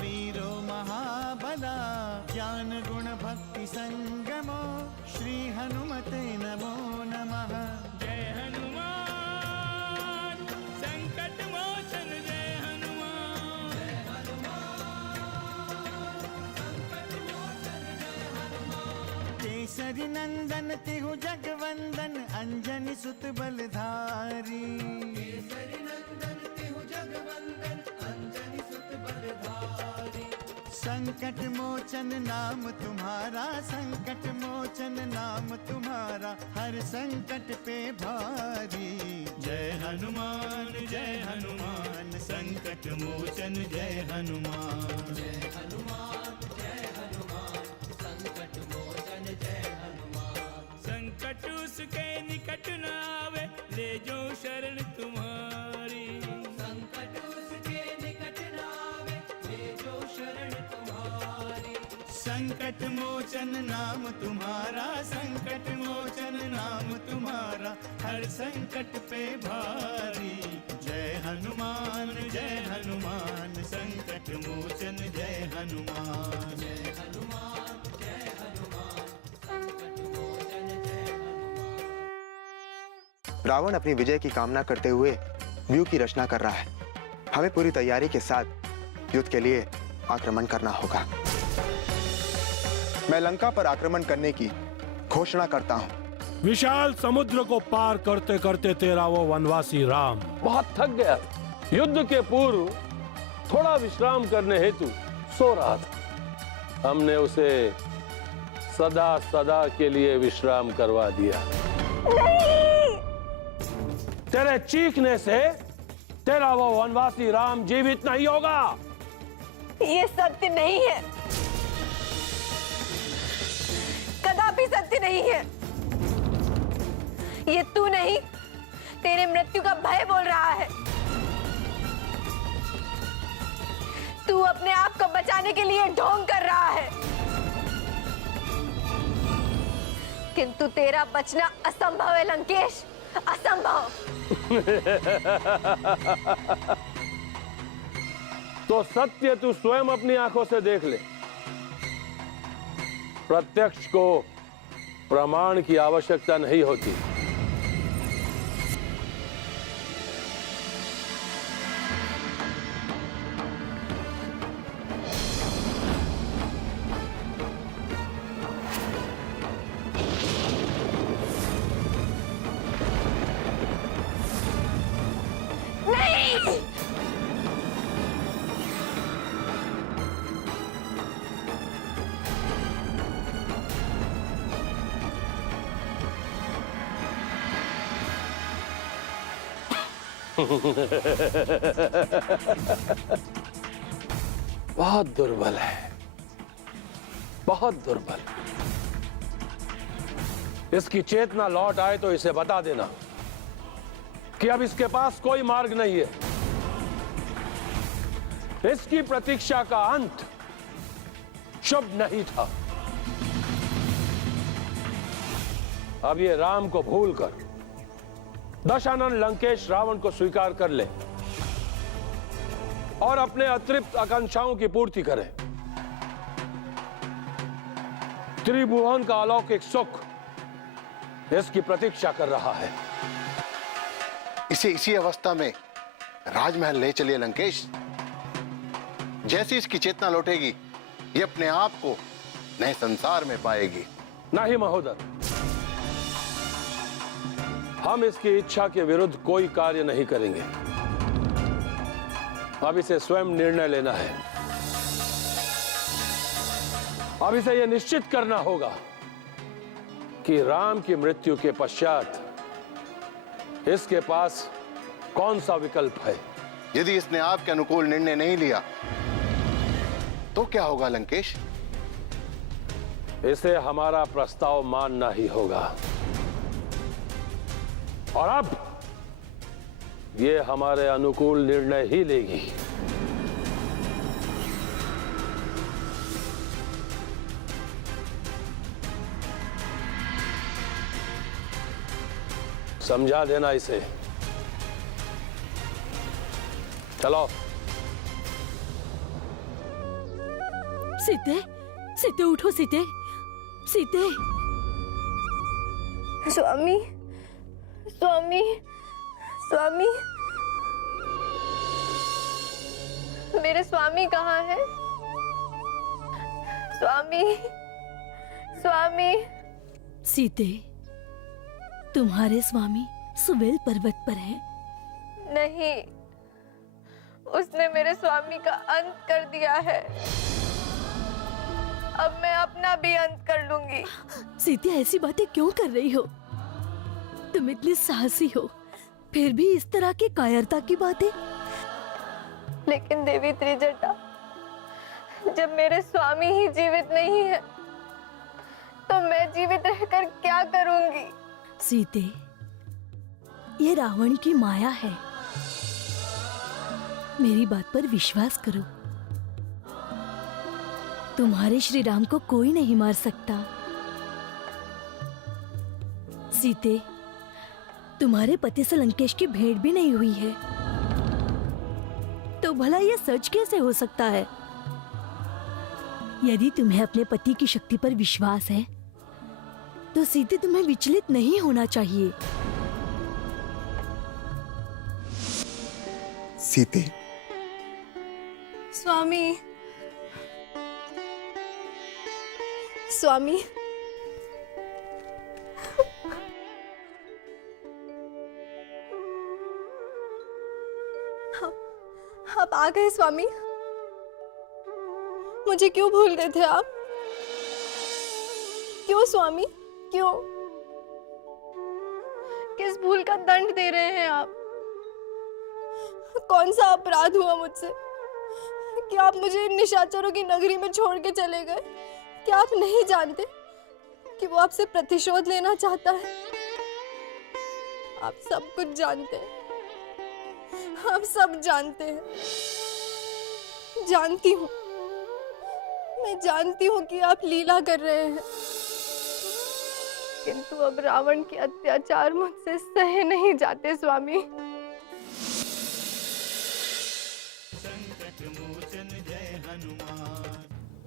वीरो महाबला ज्ञान गुण भक्ति संगमो श्री हनुमते नमो नमः। जय हनुमान संकट मोचन जय हनुमान। जय हनुमान संकट मोचन जय हनुमान। केसरी नंदन तिहु जगवंदन अंजनी सुत बलधारी। केसरी नंदन तिहु जगवंदन अंजनी सुत बलधारी। संकट मोचन नाम तुम्हारा, संकट मोचन नाम तुम्हारा, हर संकट पे भारी। जय हनुमान संकट मोचन जय हनुमान। जय हनुमान संकट मोचन जय हनुमान। संकट उसके निकट न आवे ले जो शरण तुम्हारी। संकट उसके निकट न आवे ले जो शरण तुम्हारी। संकट मोचन नाम तुम्हारा, संकट मोचन नाम तुम्हारा, हर संकट पे भारी। जय हनुमान संकट मोचन जय हनुमान। जय हनुमान संकट मोचन जय हनुमान। रावण अपनी विजय की कामना करते हुए व्यू की रचना कर रहा है। हमें पूरी तैयारी के साथ युद्ध के लिए आक्रमण करना होगा। मैं लंका पर आक्रमण करने की घोषणा करता हूँ। विशाल समुद्र को पार करते करते तेरा वो वनवासी राम बहुत थक गया। युद्ध के पूर्व थोड़ा विश्राम करने हेतु सो रहा था। हमने उसे सदा सदा के लिए विश्राम करवा दिया। नहीं! तेरे चीखने से तेरा वो वनवासी राम जीवित नहीं होगा। ये सत्य नहीं है, कदापि सत्य नहीं है। ये तू नहीं, तेरे मृत्यु का भय बोल रहा है। तू अपने आप को बचाने के लिए ढोंग कर रहा है, किंतु तेरा बचना असंभव है लंकेश, असंभव। तो सत्य तू स्वयं अपनी आंखों से देख ले। प्रत्यक्ष को प्रमाण की आवश्यकता नहीं होती। नहीं! बहुत दुर्बल है, बहुत दुर्बल। इसकी चेतना लौट आए तो इसे बता देना कि अब इसके पास कोई मार्ग नहीं है। इसकी प्रतीक्षा का अंत शुभ नहीं था। अब ये राम को भूलकर दशानन लंकेश रावण को स्वीकार कर ले और अपने अतृप्त आकांक्षाओं की पूर्ति करे। त्रिभुवन का अलौकिक सुख इसकी प्रतीक्षा कर रहा है। इसे इसी अवस्था में राजमहल ले चलिए लंकेश। जैसी इसकी चेतना लौटेगी, ये अपने आप को नए संसार में पाएगी। नहीं महोदय, हम इसकी इच्छा के विरुद्ध कोई कार्य नहीं करेंगे। अब इसे स्वयं निर्णय लेना है। अब इसे यह निश्चित करना होगा कि राम की मृत्यु के पश्चात इसके पास कौन सा विकल्प है। यदि इसने आपके अनुकूल निर्णय नहीं लिया तो क्या होगा लंकेश? इसे हमारा प्रस्ताव मानना ही होगा और अब ये हमारे अनुकूल निर्णय ही लेगी। समझा देना इसे। सीते, सीते उठो सीते, सीते। स्वामी, स्वामी, स्वामी, मेरे स्वामी कहाँ है? स्वामी, स्वामी। सीते, तुम्हारे स्वामी सुवेल पर्वत पर हैं। नहीं, उसने मेरे स्वामी का अंत कर दिया है। अब मैं अपना भी अंत कर लूंगी। सीते, ऐसी बातें क्यों कर रही हो? तुम इतनी साहसी हो, फिर भी इस तरह की कायरता की बातें। लेकिन देवी त्रिजटा, जब मेरे स्वामी ही जीवित नहीं है, तो मैं जीवित रहकर क्या करूंगी? सीते, ये रावण की माया है। मेरी बात पर विश्वास करो। तुम्हारे श्री राम को कोई नहीं मार सकता। सीते, तुम्हारे पति से लंकेश की भेंट भी नहीं हुई है, तो भला ये सच कैसे हो सकता है? यदि तुम्हें अपने पति की शक्ति पर विश्वास है, तो सीते तुम्हें विचलित नहीं होना चाहिए। सीते, स्वामी, स्वामी, आप आ गए स्वामी। मुझे क्यों भूल गए थे आप? क्यों स्वामी, क्यों? किस भूल का दंड दे रहे हैं आप? कौन सा अपराध हुआ मुझसे? क्या आप मुझे इन निशाचरों की नगरी में छोड़ के चले गए? क्या आप नहीं जानते कि वो आपसे प्रतिशोध लेना चाहता है? आप सब कुछ जानते हैं, आप सब जानते हैं। जानती हूँ, मैं जानती हूँ कि आप लीला कर रहे हैं, किंतु अब रावण के अत्याचार मुझसे सहे नहीं जाते स्वामी।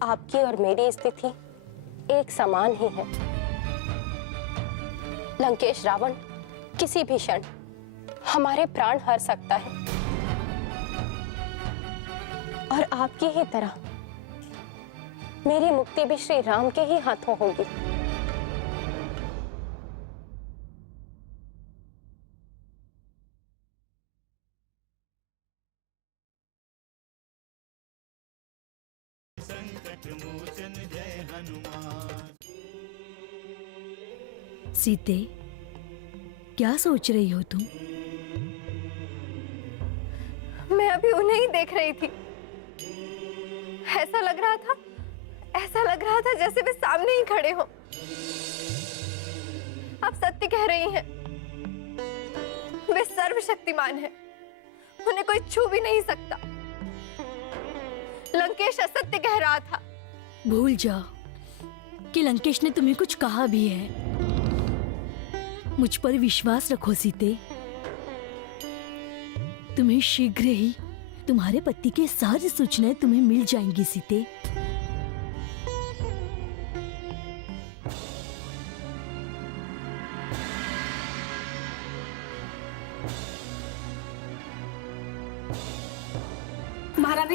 आपकी और मेरी स्थिति एक समान ही है। लंकेश रावण किसी भी क्षण हमारे प्राण हर सकता है, और आपकी ही तरह मेरी मुक्ति भी श्री राम के ही हाथों होगी। सीते, क्या सोच रही हो तुम? मैं अभी उन्हें ही देख रही थी। ऐसा लग रहा था जैसे वे सामने ही खड़े हो। आप सत्य कह रही हैं, वे सर्वशक्तिमान हैं, उन्हें कोई छू भी नहीं सकता। लंकेश असत्य कह रहा था। भूल जाओ कि लंकेश ने तुम्हें कुछ कहा भी है। मुझ पर विश्वास रखो सीते, तुम्हें शीघ्र ही तुम्हारे पति के सारी सूचनाएं तुम्हें मिल जाएंगी सीते।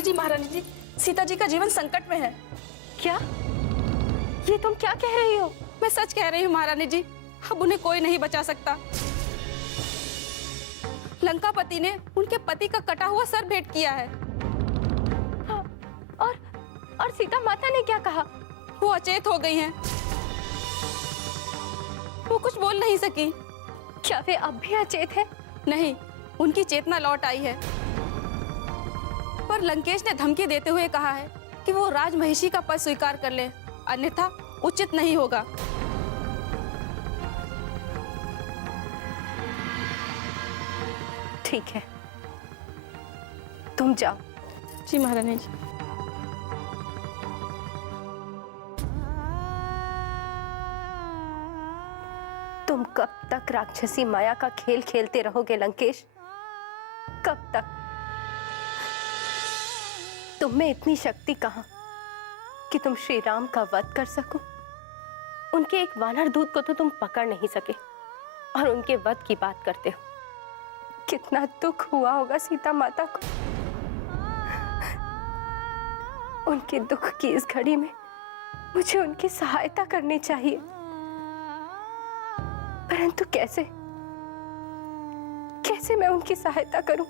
महारानी जी, सीता जी का जीवन संकट में है। क्या? ये तुम क्या कह रही हो? मैं सच कह रही हूँ महारानी जी, अब उन्हें कोई नहीं बचा सकता। लंकापति ने उनके पति का कटा हुआ सर भेंट किया है। और सीता माता ने क्या कहा? वो अचेत हो गई हैं। वो कुछ बोल नहीं सकी। क्या वे अब भी अचेत है? नहीं, उनकी चेतना लौट आई है, पर लंकेश ने धमकी देते हुए कहा है कि वो राजमहिषी का पद स्वीकार कर ले, अन्यथा उचित नहीं होगा। ठीक है, तुम जाओ। जी महारानी जी। तुम कब तक राक्षसी माया का खेल खेलते रहोगे लंकेश? कब तक? तुम में इतनी शक्ति कहाँ कि तुम श्री राम का वध कर सको। उनके एक वानर दूत को तो तुम पकड़ नहीं सके और उनके वध की बात करते हो। कितना दुख हुआ होगा सीता माता को। उनके दुख की इस घड़ी में मुझे उनकी सहायता करनी चाहिए, परंतु कैसे कैसे मैं उनकी सहायता करूं?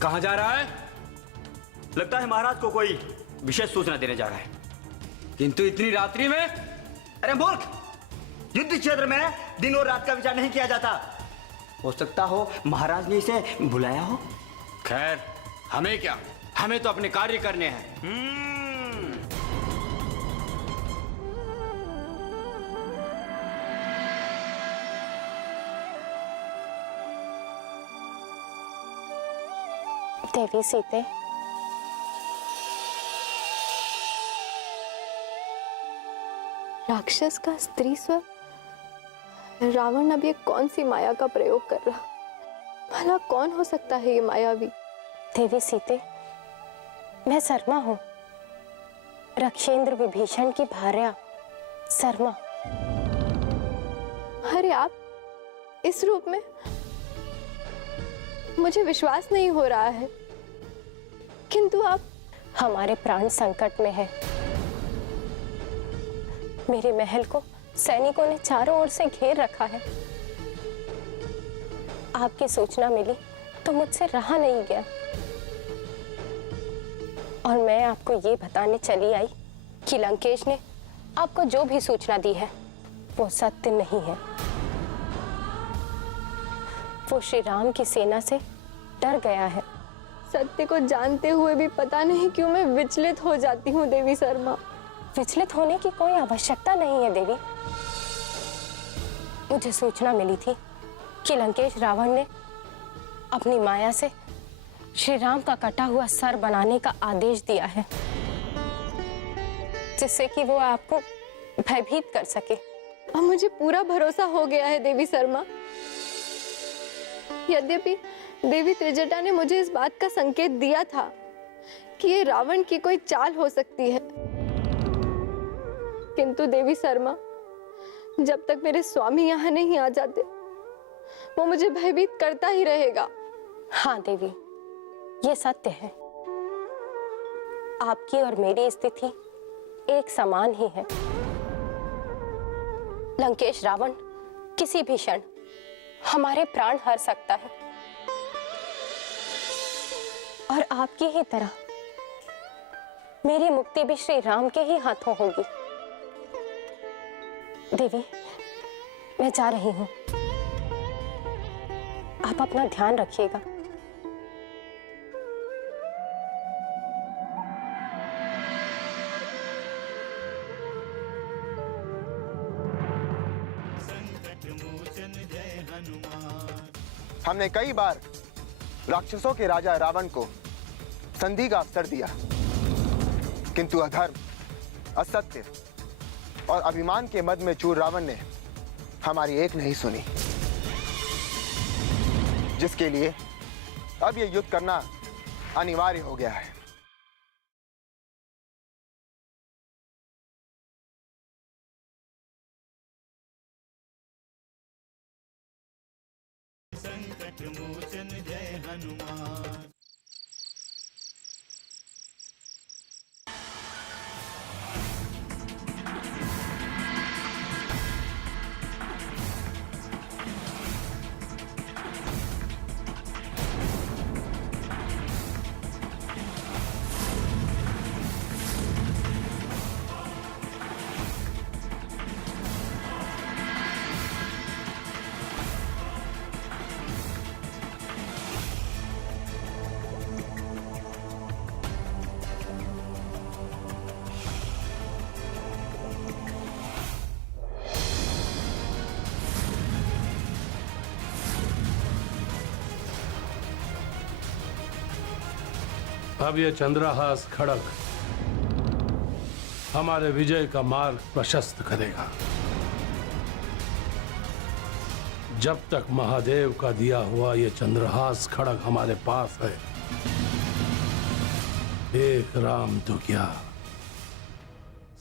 कहां जा रहा है? लगता है महाराज को कोई विशेष सूचना देने जा रहा है, किंतु इतनी रात्रि में। अरे मूर्ख, युद्ध क्षेत्र में दिन और रात का विचार नहीं किया जाता। हो सकता हो महाराज ने इसे बुलाया हो। खैर, हमें क्या, हमें तो अपने कार्य करने हैं। देवी सीते, राक्षस का स्त्री स्वर। रावण अब ये कौन सी माया का प्रयोग कर रहा? भला कौन हो सकता है ये मायावी? देवी सीते, मैं शर्मा हूं, रक्षेंद्र विभीषण की भार्या शर्मा। अरे आप इस रूप में? मुझे विश्वास नहीं हो रहा है, किंतु आप। हमारे प्राण संकट में है। मेरे महल को सैनिकों ने चारों ओर से घेर रखा है। आपकी सूचना मिली तो मुझसे रहा नहीं गया, और मैं आपको ये बताने चली आई कि लंकेश ने आपको जो भी सूचना दी है वो सत्य नहीं है। वो श्री राम की सेना से डर गया है। सत्य को जानते हुए भी पता नहीं क्यों मैं विचलित हो जाती हूँ देवी शर्मा। विचलित होने की कोई आवश्यकता नहीं है देवी। मुझे सूचना मिली थी कि लंकेश रावण ने अपनी माया से श्री राम का कटा हुआ सर बनाने का आदेश दिया है, जिससे कि वो आपको भयभीत कर सके। अब मुझे पूरा भरोसा हो गया है देवी शर्मा। यद्यपि देवी त्रिजटा ने मुझे इस बात का संकेत दिया था कि ये रावण की कोई चाल हो सकती है, किंतु देवी शर्मा, जब तक मेरे स्वामी यहाँ नहीं आ जाते वो मुझे भयभीत करता ही रहेगा। हाँ देवी, ये सत्य है। आपकी और मेरी स्थिति एक समान ही है। लंकेश रावण किसी भी क्षण हमारे प्राण हर सकता है, और आपकी ही तरह मेरी मुक्ति भी श्री राम के ही हाथों होगी। देवी, मैं जा रही हूं, आप अपना ध्यान रखिएगा। हमने कई बार राक्षसों के राजा रावण को संधि का अवसर दिया, किंतु अधर्म, असत्य और अभिमान के मद में चूर रावण ने हमारी एक नहीं सुनी, जिसके लिए अब ये युद्ध करना अनिवार्य हो गया है। संकट मोचन जय हनुमान। अब ये चंद्रहास खड़ग हमारे विजय का मार्ग प्रशस्त करेगा। जब तक महादेव का दिया हुआ ये चंद्रहास खड़ग हमारे पास है, एक राम तो क्या,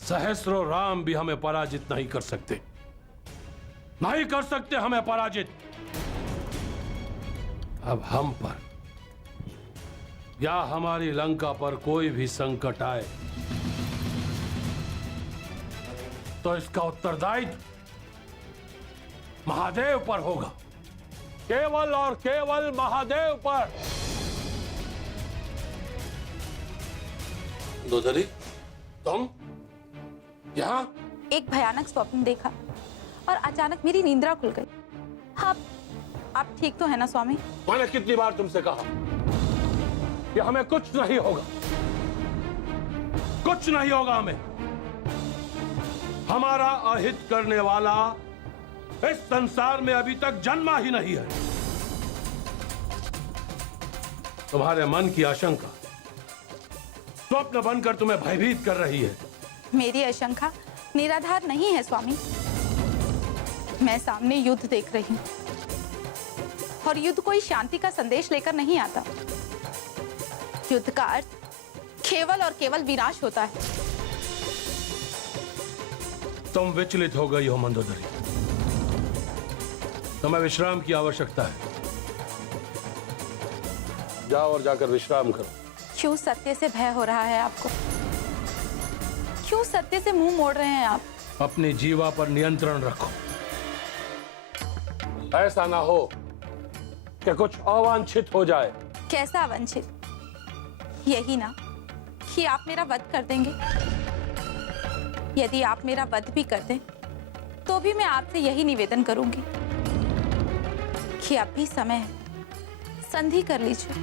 सहस्रों राम भी हमें पराजित नहीं कर सकते, नहीं कर सकते हमें पराजित। अब हम पर या हमारी लंका पर कोई भी संकट आए तो इसका उत्तरदायित्व महादेव पर होगा, केवल और केवल महादेव पर। दोधरी, तुम यहाँ? एक भयानक स्वप्न देखा और अचानक मेरी नींद्रा खुल गई। आप ठीक तो है ना स्वामी? मैंने कितनी बार तुमसे कहा कि हमें कुछ नहीं होगा, कुछ नहीं होगा हमें। हमारा अहित करने वाला इस संसार में अभी तक जन्मा ही नहीं है। तुम्हारे मन की आशंका स्वप्न बनकर तुम्हें भयभीत कर रही है। मेरी आशंका निराधार नहीं है स्वामी। मैं सामने युद्ध देख रही हूँ और युद्ध कोई शांति का संदेश लेकर नहीं आता। युद्ध का अर्थ केवल और केवल विनाश होता है। तुम विचलित हो गई हो मंदोदरी, तुम्हें विश्राम की आवश्यकता है। जाओ और जाकर विश्राम करो। क्यों सत्य से भय हो रहा है आपको? क्यों सत्य से मुंह मोड़ रहे हैं आप? अपनी जीवा पर नियंत्रण रखो। ऐसा ना हो कि कुछ अवांछित हो जाए। कैसा अवांछित? यही ना कि आप मेरा वध कर देंगे। यदि आप मेरा वध भी कर दें तो भी मैं आपसे यही निवेदन करूंगी कि अब भी समय है, संधि कर लीजिए।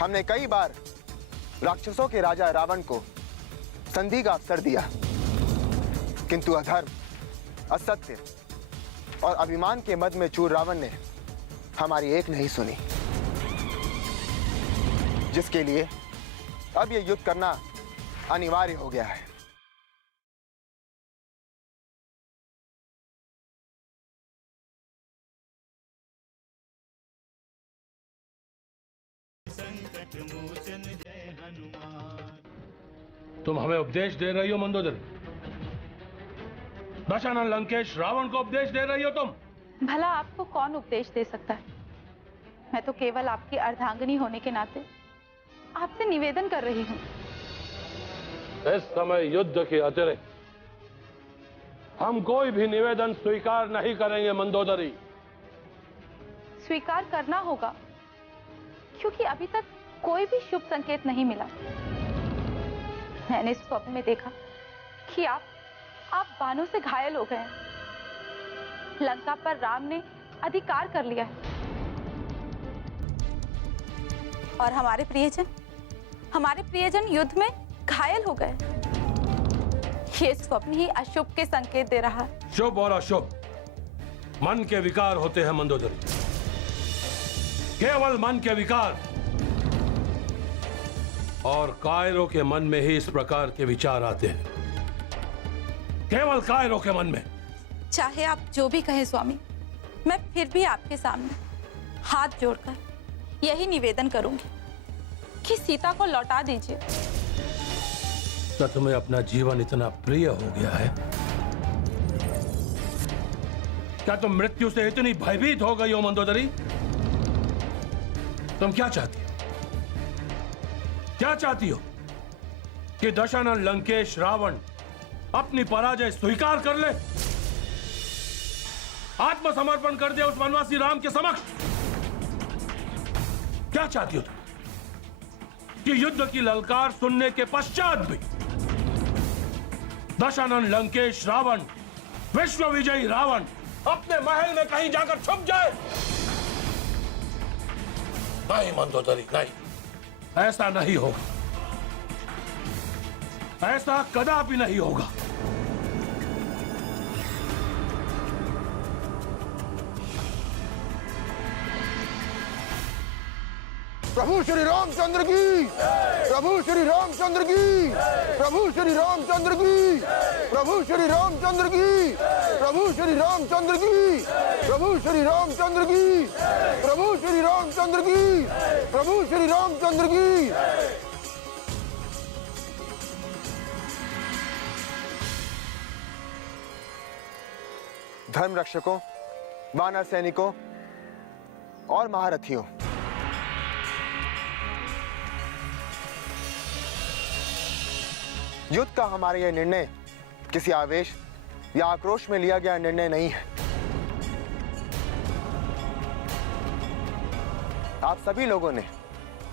हमने कई बार राक्षसों के राजा रावण को संधि का अवसर दिया, किंतु अधर्म, असत्य और अभिमान के मद में चूर रावण ने हमारी एक नहीं सुनी, जिसके लिए अब यह युद्ध करना अनिवार्य हो गया है। तुम हमें उपदेश दे रही हो मंदोदरी? दशानन लंकेश रावण को उपदेश दे रही हो तुम? भला आपको कौन उपदेश दे सकता है? मैं तो केवल आपकी अर्धांगिनी होने के नाते आपसे निवेदन कर रही हूँ। इस समय युद्ध के अतिरिक्त हम कोई भी निवेदन स्वीकार नहीं करेंगे मंदोदरी। स्वीकार करना होगा, क्योंकि अभी तक कोई भी शुभ संकेत नहीं मिला। मैंने स्वप्न में देखा कि आप बाणों से घायल हो गए हैं। लंका पर राम ने अधिकार कर लिया है और हमारे प्रियजन युद्ध में घायल हो गए। ये स्वप्न ही अशुभ के संकेत दे रहा है। शुभ और अशुभ मन के विकार होते हैं मंदोदरी, केवल मन के विकार। और कायरों के मन में ही इस प्रकार के विचार आते हैं, केवल कायरों के मन में। चाहे आप जो भी कहें स्वामी, मैं फिर भी आपके सामने हाथ जोड़कर यही निवेदन करूंगी कि सीता को लौटा दीजिए। क्या तुम्हें अपना जीवन इतना प्रिय हो गया है? क्या तुम मृत्यु से इतनी भयभीत हो गई हो मंदोदरी? तुम क्या चाहती हो? क्या चाहती हो कि दशानन लंकेश रावण अपनी पराजय स्वीकार कर ले, आत्मसमर्पण कर दे उस वनवासी राम के समक्ष? क्या चाहती हो तुम कि युद्ध की ललकार सुनने के पश्चात भी दशानन लंकेश रावण, विश्व विजयी रावण अपने महल में कहीं जाकर छुप जाए? नहीं मंदोदरी, नहीं, ऐसा नहीं होगा, ऐसा कदापि नहीं होगा। प्रभु श्री रामचंद्र की, प्रभु श्री रामचंद्र की, प्रभु श्री रामचंद्र की, प्रभु श्री रामचंद्र की, प्रभु श्री रामचंद्र की, प्रभु श्री रामचंद्र की, प्रभु श्री रामचंद्र की, प्रभु श्री रामचंद्र की। धर्म रक्षकों, वानर सैनिकों और महारथियों, युद्ध का हमारा यह निर्णय किसी आवेश या आक्रोश में लिया गया निर्णय नहीं है। आप सभी लोगों ने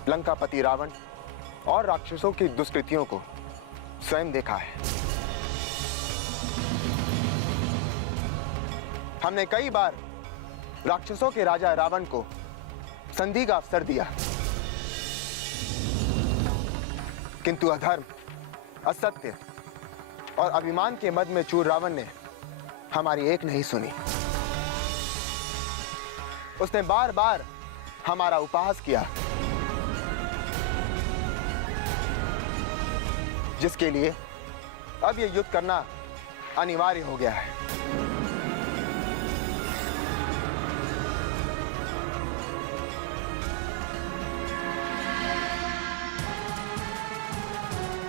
लंकापति रावण और राक्षसों की दुष्कृतियों को स्वयं देखा है। हमने कई बार राक्षसों के राजा रावण को संधि का अवसर दिया, किंतु अधर्म, असत्य और अभिमान के मद में चूर रावण ने हमारी एक नहीं सुनी। उसने बार बार हमारा उपहास किया, जिसके लिए अब यह युद्ध करना अनिवार्य हो गया है।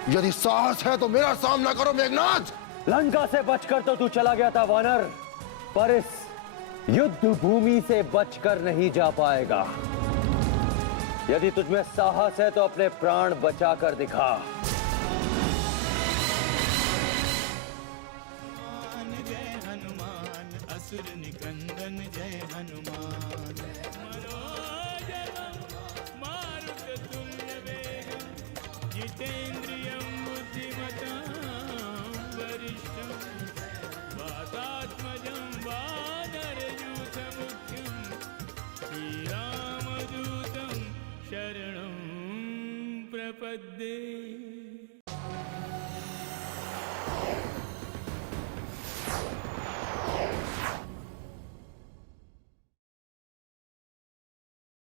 यदि साहस है तो मेरा सामना करो मेघनाथ। लंका से बचकर तो तू चला गया था वानर, पर इस युद्ध भूमि से बचकर नहीं जा पाएगा। यदि तुझमें साहस है तो अपने प्राण बचाकर दिखा। जय हनुमान, असुर निकंदन जय हनुमान। मनोजवं मारुततुल्य वेगं, जितेन्द्रियं बुद्धिमतां वरिष्ठं, वातात्मजं वानरयूथमुख्यं, श्रीरामदूतं शरणं प्रपद्ये।